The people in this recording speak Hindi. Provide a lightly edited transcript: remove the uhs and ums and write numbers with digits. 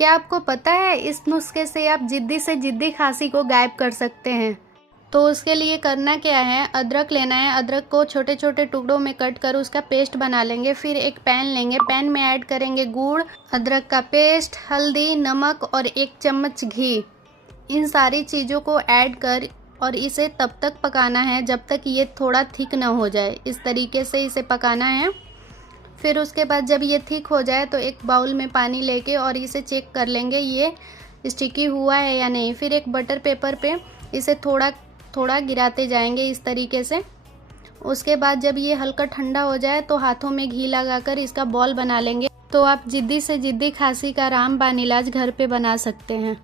क्या आपको पता है इस नुस्खे से आप जिद्दी से जिद्दी खांसी को गायब कर सकते हैं। तो उसके लिए करना क्या है, अदरक लेना है। अदरक को छोटे छोटे टुकड़ों में कट कर उसका पेस्ट बना लेंगे। फिर एक पैन लेंगे, पैन में ऐड करेंगे गुड़, अदरक का पेस्ट, हल्दी, नमक और 1 चम्मच घी। इन सारी चीज़ों को ऐड कर और इसे तब तक पकाना है जब तक ये थोड़ा थिक ना हो जाए। इस तरीके से इसे पकाना है। फिर उसके बाद जब ये थिक हो जाए तो एक बाउल में पानी लेके और इसे चेक कर लेंगे ये स्टिकी हुआ है या नहीं। फिर एक बटर पेपर पे इसे थोड़ा थोड़ा गिराते जाएंगे इस तरीके से। उसके बाद जब ये हल्का ठंडा हो जाए तो हाथों में घी लगाकर इसका बॉल बना लेंगे। तो आप जिद्दी से जिद्दी खांसी का रामबाण इलाज घर पे बना सकते हैं।